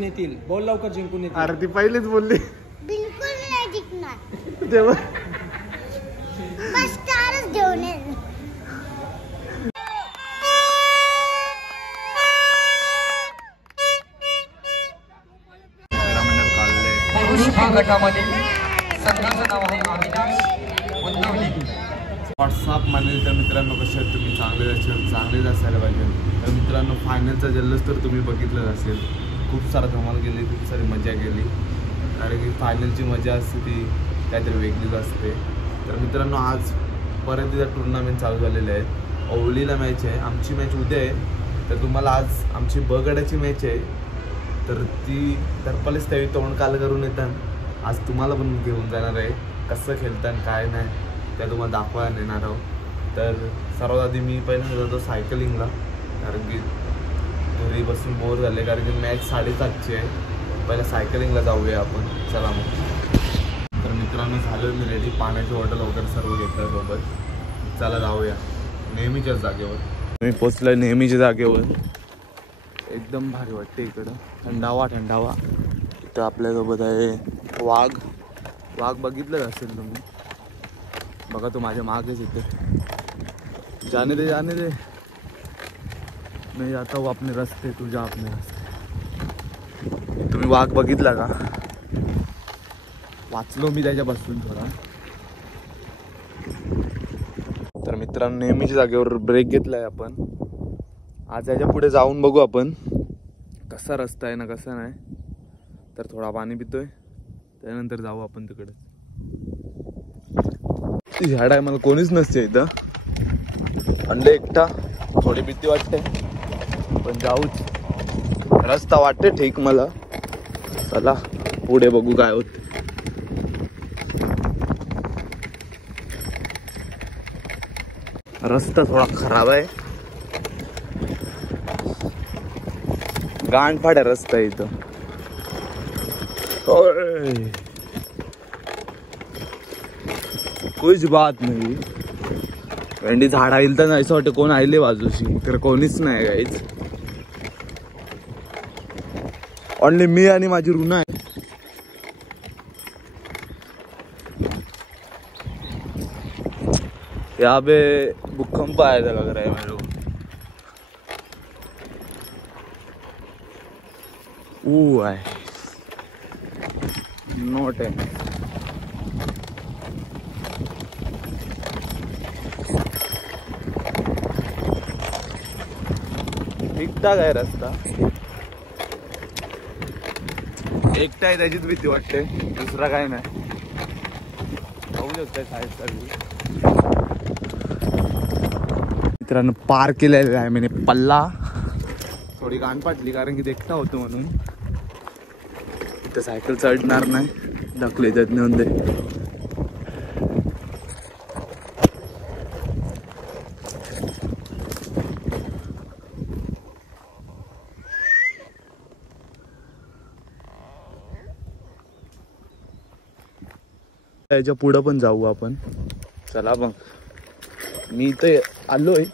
येतील. बोल लवकर जिंकून येतील. अरे ती पहिलीच बोलली. बिलकुल नाही जिंकणार. तेव्हा फर्स्ट स्टारच घेऊन ये. व्हॉट्सअप म्हणेल तर मित्रांनो कसे आहेत तुम्ही? चांगलेच असायला पाहिजे. तर मित्रांनो फायनलचा जल्लोष तर तुम्ही बघितलंच असेल. खूप सारा धमाल केली, खूप सारी मजा केली. कारण की फायनलची मजा असते ती काहीतरी वेगळीच असते. तर मित्रांनो आज परत एकदा टुर्नामेंट चालू झालेले आहे. ओवलीला मॅच आहे, आमची मॅच उद्या आहे. तर तुम्हाला आज आमची बगड्याची मॅच आहे. तर ती तरपालीच त्यावेळी तोंड काल करून येतात. आज तुम्हाला पण घेऊन जाणार आहे. कसं खेळतात काय नाही त्या तुम्हाला दाखवायला नेणार आहोत. तर सर्वात आधी मी पहिल्यांदा जातो सायकलिंगला. कारण की घरी बसून बोर झाले. कारण की मॅच 7:30ची आहे. पहिला सायकलिंगला जाऊया आपण. चला मग. तर मित्रांनो झालं मी रेडी. पाण्याची बॉटल वगैरे सर्व घेतलं सोबत. चला जाऊया नेहमीच्याच जागेवर. मी पोचलोय नेहमीच्या जागेवर. एकदम भारी वाटते इकडं. थंडावा इथं आपल्यासोबत आहे वाघ बघितलं असेल तुम्ही. बघा तो माझ्या मागेच येते. जाने दे मैं जाता हूँ अपने रस्ते, तू जा अपने रस्ते. तुम्ही वाघ बघितला का? वाचलो मी त्याच्यापासून थोडा. तर मित्रांनो नेहमीच्या जागेवर ब्रेक घेतलाय आपण. आज याच्या पुढे जाऊन बघू आपण कसा रस्ता आहे ना कसा नाही. तर थोडा पाणी पितोय त्यानंतर जाऊ आपण तिकडे. ह्या टायमाला कोणीच नसते इथं. आणलं एकटा. थोडी भीती वाटते पण जाऊच. रस्ता वाटते ठीक मला. चला पुढे बघू काय होत. रस्ता थोडा खराब आहे. गांडफाड्या रस्ता आहे इथं. कुछ बात नाही. भेंडी झाड आईल तर नाही असं वाटतं कोण आहिले बाजूशी. तर कोणीच नाही गाईच. ओनली मी आणि माझी रुना आहे. यहाँ पे भूकंप आया था लग रहा है मेरे को. नोट है. ठीकठाक आहे रस्ता. एकटा आहे त्याचीच भीती वाटते. दुसरा काय नाही. होऊ शकते साईड सर्वी. मित्रांनो पार केलेला आहे मी पल्ला. थोडी गाण पाटली कारण की एकटा होतो म्हणून. इथं सायकल चढणार नाही. ढकले त्यात नेऊन दे. याच्या पुढं पण जाऊ आपण. चला मग. मी इथे आलोय.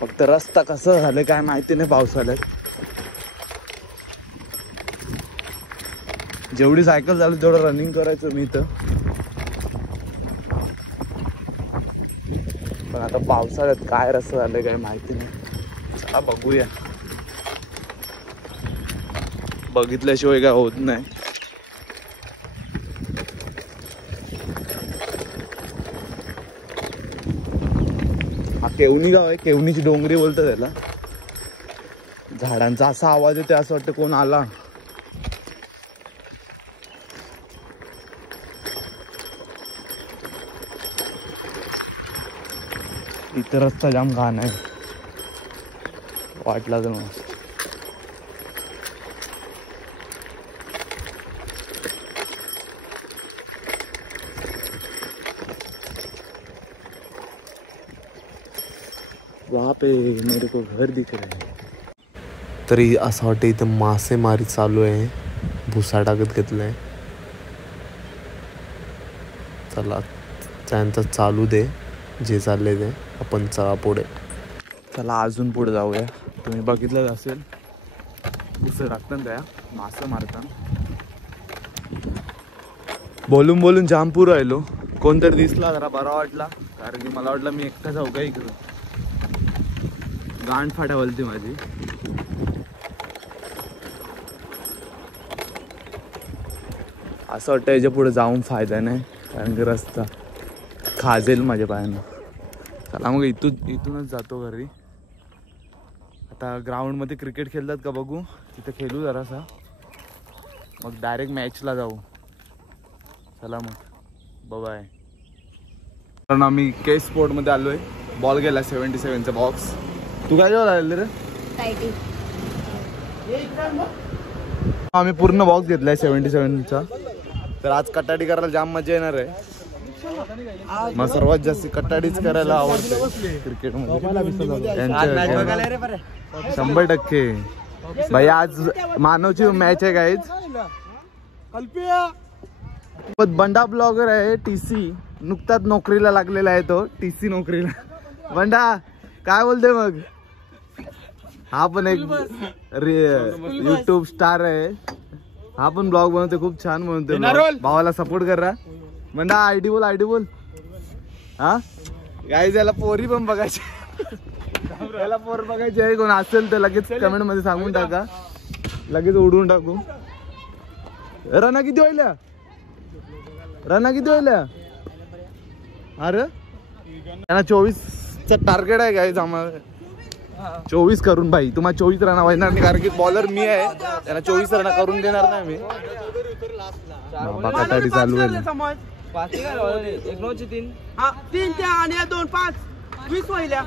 फक्त रस्ता कसा झालाय काय माहिती नाही पावसाळ्यात. जेवढी सायकल चालू तेवढं रनिंग करायचं मी इथं. पण आता पावसाळ्यात काय रस्ता झालाय काय माहिती नाही. चला बघूया. बघितल्याशिवाय काय होत नाही. केवणी गाव आहे. केवणीची डोंगरी बोलतात त्याला. झाडांचा असा आवाज येते असं वाटतं कोण आला. इथं रस्ता जाम घाण आहे. वाट लागेल मग. वहाँ पे मेरे को घर दिख रहा है. तरी असं वाटतं इथं मासेमारी चालू आहे. भुसा टाकत घेतलाय. चला त्यांचं चालू दे जे चालले ते. आपण चला पुढे. चला अजून पुढे जाऊया. तुम्ही बघितलं असेल उसं टाकतात त्या मासं मारतात. बोलून बोलून जामपूर राहिलो. कोणतरी दिसला जरा बरा वाटला, कारण की मला वाटलं मी एकटा जाऊ का इकडं. गांड फाटा बोलते माझी. असं वाटतं याच्या पुढे जाऊन फायदा नाही, कारण की रस्ता खाजेल माझ्या पायानं. चला मग इथूनच जातो घरी. आता ग्राउंडमध्ये क्रिकेट खेळतात का बघू, तिथे खेळू जरासा, मग डायरेक्ट मॅचला जाऊ. चला मग बाय. कारण आम्ही के स्पोर्टमध्ये आलोय. बॉल गेला 77चा बॉक्स. तू काय जेव्हा आले रे? आम्ही पूर्ण बॉक्स घेतलाय 77चा. तर आज कटाडी करायला जाम मजा येणार आहे. मग सर्वात जास्त कटाडीच करायला आवडते क्रिकेट मध्ये. 100% भाई आज मानवची मॅच आहे गाईज. बंडा ब्लॉगर आहे TC, नुकताच नोकरीला लागलेला आहे तो. TC नोकरीला. बंडा काय बोलते मग? हा पण एक YouTube स्टार आहे. हा पण ब्लॉग बनवते, खूप छान बनवते. भावाला सपोर्ट कर रहा. बंडा आयडी बोल. हा गाईज याला पोरी पण बघायची. याला पोर बघायची आहे. कोण असेल तर लगेच कमेंट मध्ये सांगून टाका, लगेच उडवून टाकू. रना किती व्हायला? अरे त्यांना 24चा टार्गेट आहे गाईज आम्हाला. 24 करून भाई तुम्हाला 24 रन व्हायणार नाही, कारण की बॉलर मी आहे. त्यांना 24 रन करून देणार नाही मी. कटाडी चालू आहे. 20 पहिल्या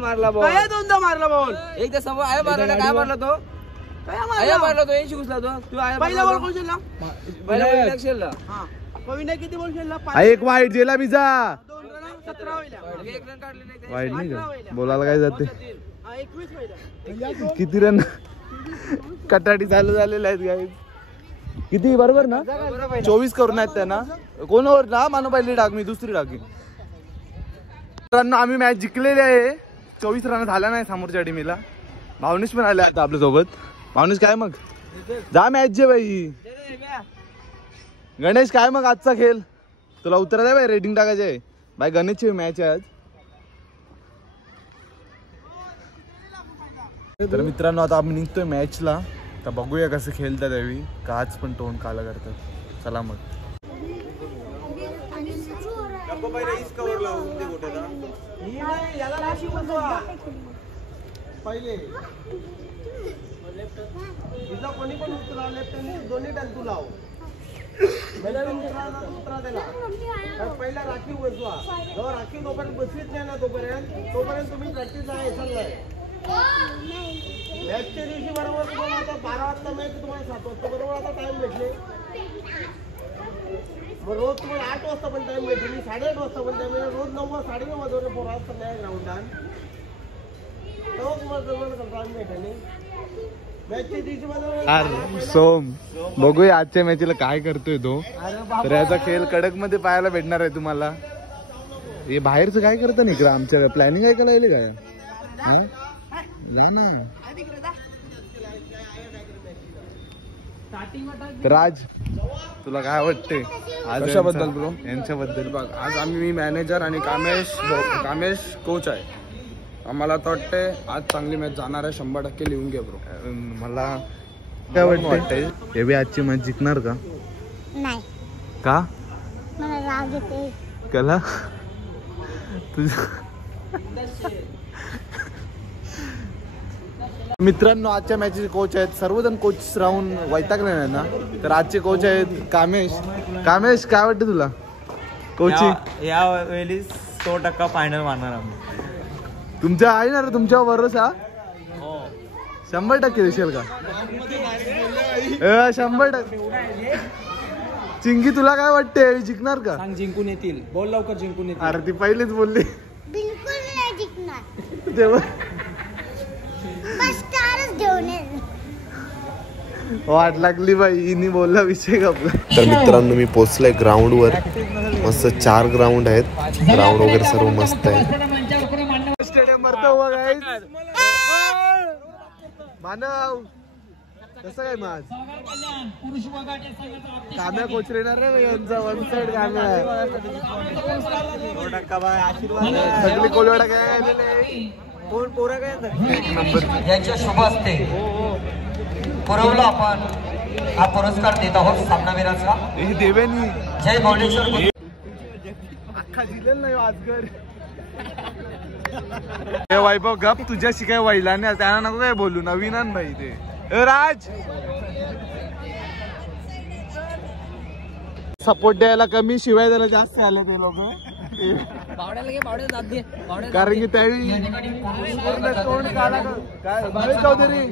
मारला बॉल. दोनदा मारला बॉल. एकदा समोर आया मारला. काय मारला तो? आया मारला तो. 80 घुसला तो. तू आया पहिला बॉल कोण खेळला? पहिला बॉल खेळला. हा पविने किती बॉल खेळला? एक वाईट जेला बिजा. 2 रन 17 व्हायला. एक रन काढले नाही. वाईट नाही का बोलायला काय जाते. 21 व्हायला. किती रन कटाडी चालू झालेले आहेत गाईज. किती बरोबर ना? 24 करून आहेत त्यांना. कोणावर ना मानो पहिली टाक, मी दुसरी टाकी. रन आम्ही मॅच जिंकलेली आहे. 24 रन झाला नाही समोरच्या टीमला. भावनेश पण आले आता आपल्या सोबत. भावनेश काय मग जा मॅच जे बाई. गणेश काय मग आजचा खेळ? तुला उत्तर द्या बाई, रेटिंग टाकायचे आहे बाई. गणेशची मॅच आहे आज. तर मित्रांनो आता आम्ही निघतोय मॅचला. तर बघूया कसं खेळतात यावी, का आज पण तोंड काला करतात. चला मग. पहिले कोणी पण उतरा लेफ्ट हँड दोन्ही टाइम तू लाव. पहिला राखीव बसवा. जेव्हा राखीव तोपर्यंत बसवीत नाही ना तोपर्यंत तुम्ही प्रॅक्टिस आहे चाललाय. मॅचच्या दिवशी बरोबर तुम्हाला आता 12 वाजता मॅच, तुम्हाला 7 वाजता बरोबर आता टाइम भेटले. मग रोज तुम्हाला 8 वाजता पण टाइम भेटले, 8:30 वाजता पण टाइम भेटले. रोज 9 वाजता 9:30 वाजता 4 वाजता नाही ग्राउंडान तेव्हा तुम्हाला टाइम भेटले. मॅचच्या दिवशी सोम बघूया आजच्या मॅचला काय करतोय तो. तर याचा खेळ कडक मध्ये पाहायला भेटणार आहे तुम्हाला. हे बाहेरचं काय करतं नाही का? आमच्या प्लॅनिंग ऐकायला येईल काय ना. राज तुला काय वाटते कशाबद्दल ब्रो? यांच्याबद्दल? बघ आज मी मॅनेजर आणि कामेश कोच आहे. आम्हाला तर वाटतंय आज चांगली मॅच जाणार आहे. 100% लिहून घे ब्रो. मला काय वाटतंय हे बी आजची मॅच जिंकणार का? नाही का? मला राग येते. कला मित्रांनो आजच्या मॅचचे कोच आहेत. सर्वजण कोच राहून वैतागले नाही ना. तर आजचे कोच आहेत कामेश. कामेश काय वाटतं तुला कोचिंग? या वेळी 100% फायनल मारणार आम्ही. तुमच्या आहे ना रे, तुमच्या भरोसा? 100% देशील का? 100%. चिंगी तुला काय वाटते जिंकणार का? सांग जिंकून येतील. बोल लवकर जिंकून येतील. अरे ती पहिलीच बोलली. बिलकुल नाही जिंकणार. तेव्हा बस स्टारच घेऊन येईल. वाट लागली बाई, हिनी बोलला विषय का आपला. तर मित्रांनो मी पोचलोय ग्राउंडवर. मस्त 4 ग्राउंड आहेत. ग्राउंड वगैरे सर्व मस्त आहे. स्टेडियम भरतो गाईस. मानव कसं काय माझ काम्या कोच रेणार रे यांचा वन साइड काम्या सगळी कोलवाडा काय कोण पोरा काय एक नंबर यांच्या शुभ असते पुरवला आपण हा पुरस्कार देत आहोत सामनावीराचा देवेनी जय भोलेश्वर अख्खा दिलेल नाही आजगर वैभव गप तुझ्याशी काय वैला नाही त्यांना नको काय बोलू नवीन आण भाई ते राज सपोर्ट द्यायला कमी शिवाय द्यायला जास्त आले ते लोक कारण की त्यावेळी तोंड काला काय भावेश चौधरी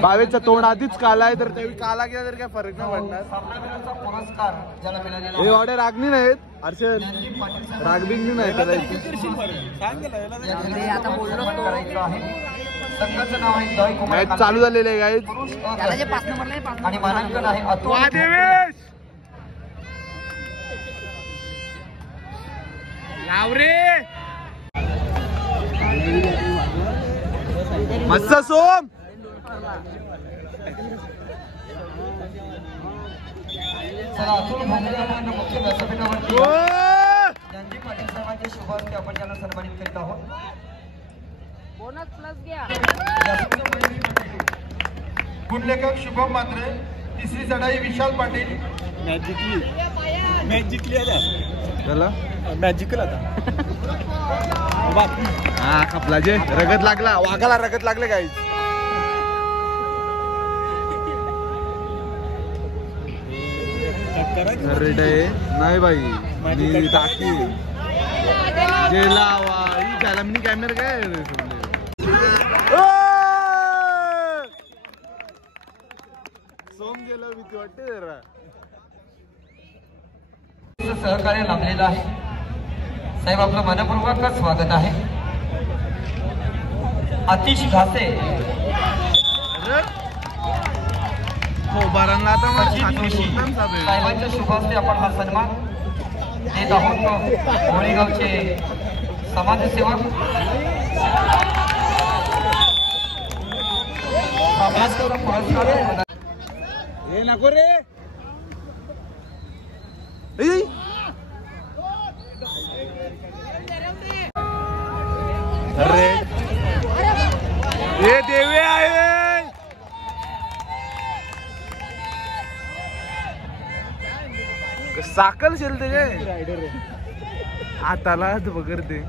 भावेशचा तोंड आधीच काला आहे तर त्यावेळी काला गेला तर काय फरक नाही पडणार हे ऑर्डर रागणी नाहीत हर्षद रागबिंगनी नाही करायची मॅच चालू झालेले आहे गाईज आणि मानांकन आहे देवेश मस्त सोम चला अतुल भोंगरे आपण मुख्य व्यासपीठावरती ज्ञानजी पाटील साहेबांचे शुभ हस्ते आपण त्यांना सन्मानित करीत आहोत गुणलेखक शुभम मात्रे, तिसरी चढाई विशाल पाटील. मॅच जिंकली मॅच जिंकला हा खपला जे रगत लागला वाघाला रगत लागले काही नाही बाई टाकी जे लावा त्याला मी कॅमेरा काय सोम गेलो भीती वाटते जरा सहकार्य लाभलेलं आहे साहेब आपलं मनपूर्वक स्वागत आहे. आतिश घासे साहेबांच्या शुभ हस्ते आपण हा सन्मान देत आहोत. होळीगावचे समाजसेवक पुरस्कार हे नको रे अरे हे देवे आहे साकल शेलते काय हाताला बघते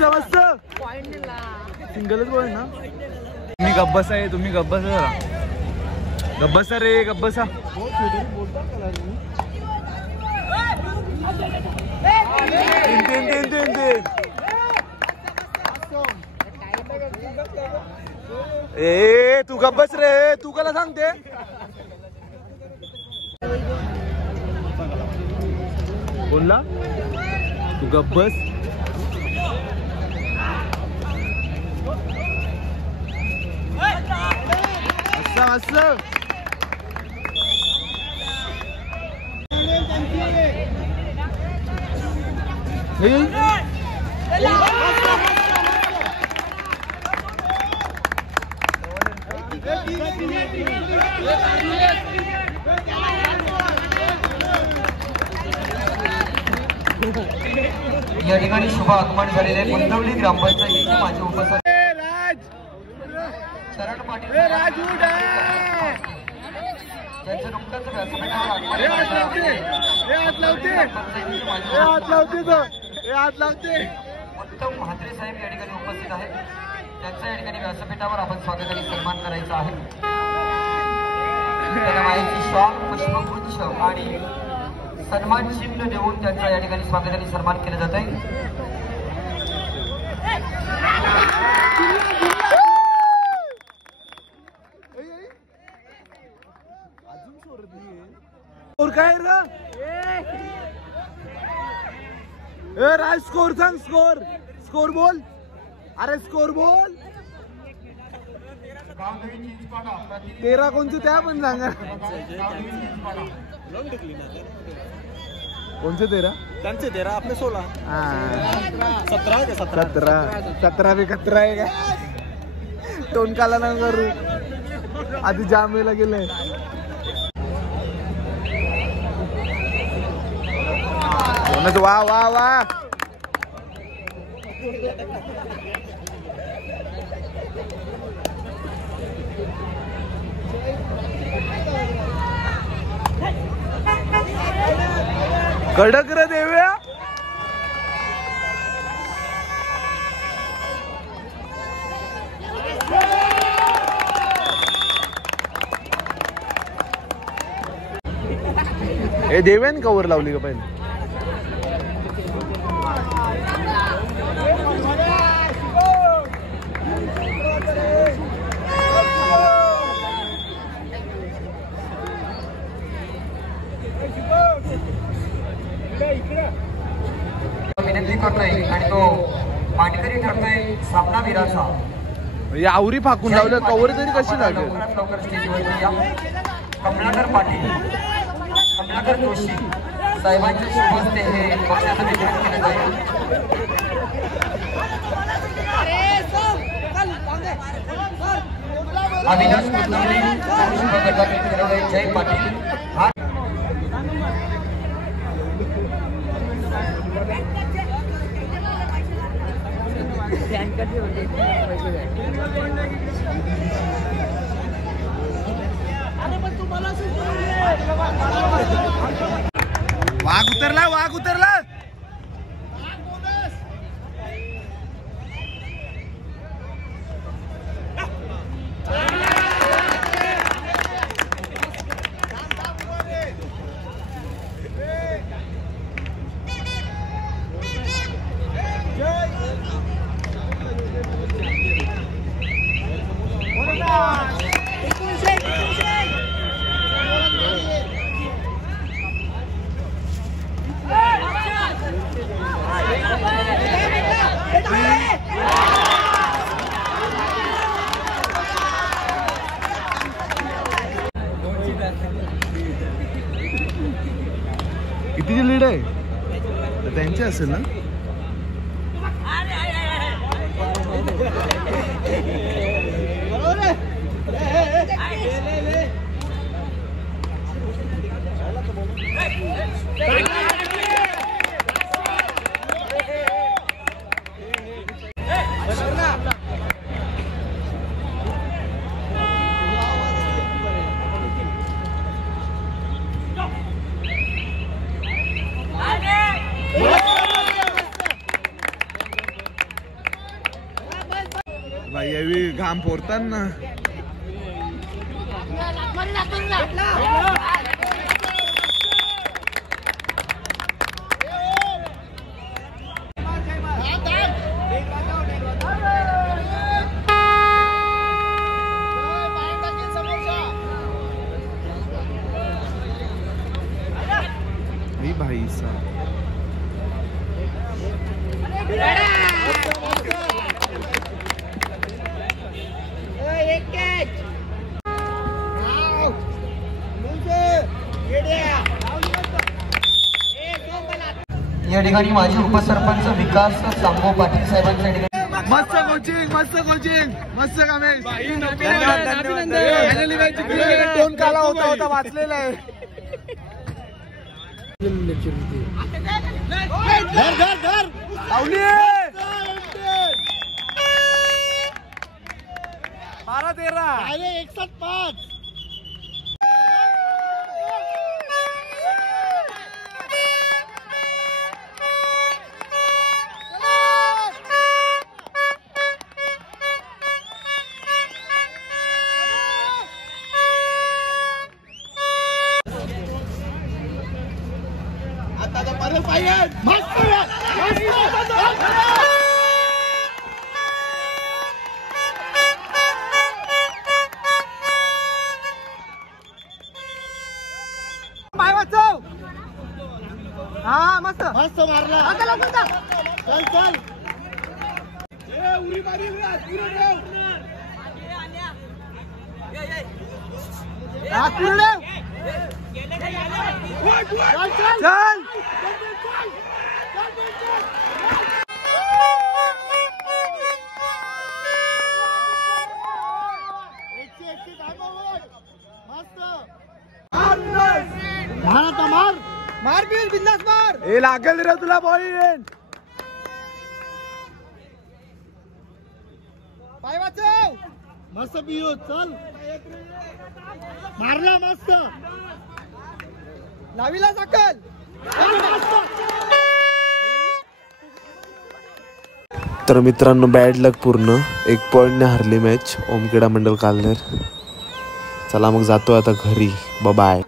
मस्त सिंगलच बोल ना तुम्ही गब्बसा आहे तुम्ही गब्बसा जरा गब्बसा रे गब्बसा ए तू गब्बस रे तू कला सांगते बोलला तू गब्बस मस्त या ठिकाणी शुभ आगमन झालेले गुंतवली ग्रामपंचायतीचे माझे उपसरपंच शरण पाटील त्यांचं नुकतंच व्यासपीठावर उत्तम म्हात्रे साहेब या ठिकाणी उपस्थित आहेत. त्यांचं या ठिकाणी व्यासपीठावर आपण स्वागत आणि सन्मान करायचा आहे. त्यांना माहिती शॉल पुष्पगुच्छ आणि सन्मान चिन्ह देऊन त्यांचा या ठिकाणी स्वागत आणि सन्मान केलं जात आहे. काय र ए राज स्कोर सांग स्कोर स्कोर बोल अरे स्कोर बोल 13 कोणते त्या पण सांगा कोणते 13 त्यांचे 13 आपले 16 17 बी 17 आहे का टोनकाला ना करू आधी जामेला गेलंय वा वा वा कडक रे देव्या हे देव्याने कवर लावली का पहिले विनंती करतोय आणि तो मानकरी ठरतोय सामना विराचा आवरी फाकून लावलं कवर तरी कशी लागेल लवकरात लवकर स्टेजवरती या कमलाकर पाटील कमलाकर जोशी साहेबांच्या शुभ हस्ते हे बक्षिसाचं वितरण केलं जाईल अविनाश कुलकर्णी शुभ गटातील खेळाडू जय पाटील हा वाघ उतरला कितीची लीड आहे तर त्यांची असेल ना भाई यावी घाम फोडतात ना मी भाई सा या ठिकाणी माजी उपसरपंच विकास सांगो पाटील साहेबांच्या ठिकाणी मस्त कोचिंग मस्त कामेश टोन काला होता वाचलेला आहे लावली 12-13 पाय वाचव हा मस्त मस्त मारला चल चल चल मार बीस बिंदास मार हे लागेल रे तुला पॉइंट. पाय वाचव मस्त पियो चल मारला मस्त लावीला साकल तर मित्रांनो बॅड लक पूर्ण 1 पॉईंटने हारली मॅच ओमक्रीडा मंडळ कालनेर. चला मग जातो आता घरी. बाय.